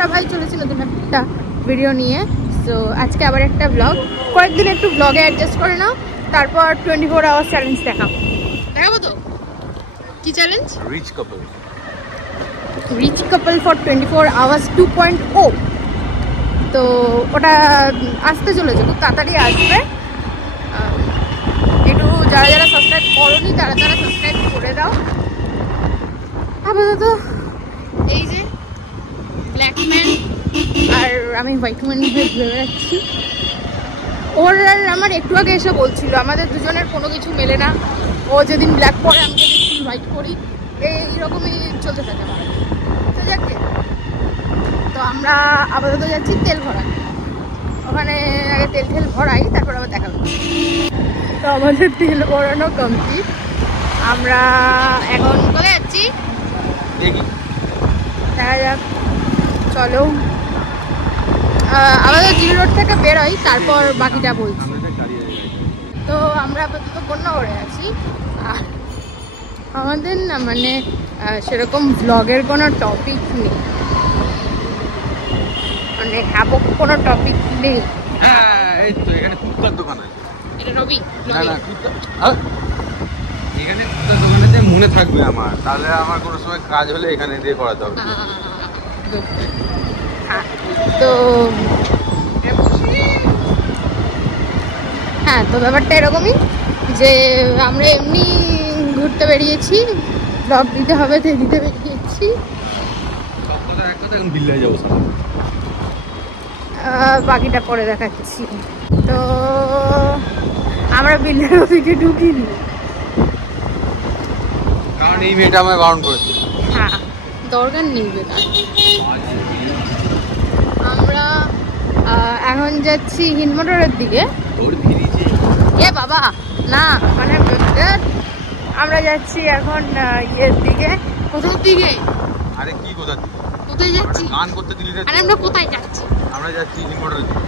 সবাই চলেছি নতুন একটা ভিডিও নিয়ে। সো আজকে আবার একটা ব্লগ, কয়েকদিন একটু ব্লগে অ্যাডজাস্ট করে নাও, তারপর 24 আওয়ার্স চ্যালেঞ্জ দেখাবো তো। কি challenge? Rich couple for 24 hours 2.0। তো ওটা আসতে চলেছে, খুব তাড়াতাড়ি আসবে। একটু যারা যারা সাবস্ক্রাইব করোনি তারা সাবস্ক্রাইব করে দাও। আপাতত এই যে ব্ল্যাক ম্যান আর আমি হোয়াইট ম্যান ঘুরে বেড়াচ্ছি। ওর আর আমার একটু আগে এসে বলছিল আমাদের দুজনের কোনো কিছু মেলে না। ও যেদিন ব্ল্যাক পরে আমি যেদিন হোয়াইট করি, এইরকমই চলতে থাকে আমার। তো যাকে, তো আমরা আপাতত যাচ্ছি তেল ভরাই। ওখানে আগে তেল ভরাই, তারপর আবার দেখা করবো। তো আমাদের তেল ভরানো কমপ্লিট। আমরা এখন কোথায় যাচ্ছি দেখা যাক, চলো। আমাদের জিরো রোড থেকে বেরোই, তারপর বাকিটা বলছি। তো আমরা আপাতত বন্যগড়ে আছি। আর আমাদের না মানে সেরকম ব্লগের কোনো টপিক নেই, মানে হ্যাবক কোনো টপিক নেই। এই তো এখানে কুত্তার দোকান আছে। এটা রবি না না এখানে কুত্তার দোকান আছে, মনে থাকবে আমার, তাহলে আমার কোনো সময় কাজ হলে এখানে দিয়ে করাতে হবে। তো হ্যাঁ, তো ব্যাপারটা এরকমই যে আমরা এমনি ঘুরতে বেরিয়েছি, ব্লগ দিতে হবে তো দিতে বেরিয়েছি। বিল্লায় যাবো, বাকিটা পরে দেখাচ্ছি। তো আমরা বিল্লার ওদিকে ঢুকিনি, কারণ এই মেয়েটা আমায় বারণ করেছে। হ্যাঁ, দরকার নেই বেকার। আমরা এখন যাচ্ছি হিন্দমোটরের দিকে। এ বাবা না, মানে আমরা যাচ্ছি এখন ইয়ের দিকে। কোথার দিকে? আরে কি কোথার দিকে? কোথায় যাচ্ছি? গান করতে দিলি না? আরে আমরা কোথায় যাচ্ছি? আমরা যাচ্ছি হিন্দমোটরের দিকে।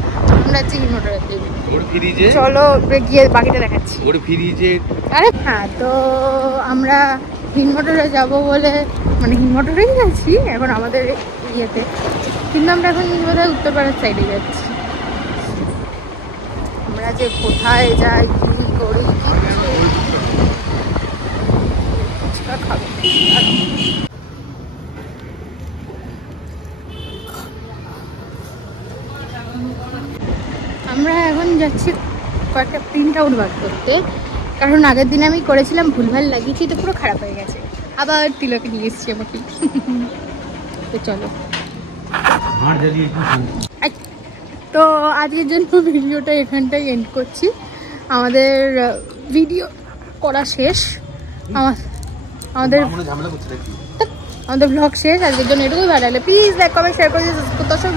আমরা যাচ্ছি হিন্দমোটরের দিকে। ওর ফ্রিজে চলো গিয়ে বাকিটা দেখাচ্ছি। ওর ফ্রিজে আরে হ্যাঁ, তো আমরা হিন্দমোটরে যাব বলে, মানে হিন্দমোটরেই যাচ্ছি এখন আমাদের ইয়েতে, কিন্তু আমরা এখন বোধহয় উত্তরপাড়ার সাইডে যাচ্ছি। আমরা যে কোথায় যাই, কি করি, আমরা এখন যাচ্ছি কয়েকটা প্রিন্ট আউট বার করতে, কারণ আগের দিন আমি করেছিলাম ভুলভাল লাগিয়েছি, এটা পুরো খারাপ হয়ে গেছে। আবার তিলকে নিয়ে এসছি আমাকে। তো চলো, তো আজকের জন্য ভিডিওটা এখানটাই এন্ড করছি। আমাদের ভিডিও করা শেষ, আমাদের ব্লগ শেষ। আজকের জন্য এটুকুই। ভালো লাগলে প্লিজ লাইক কমেন্ট শেয়ার করে দিন। দর্শক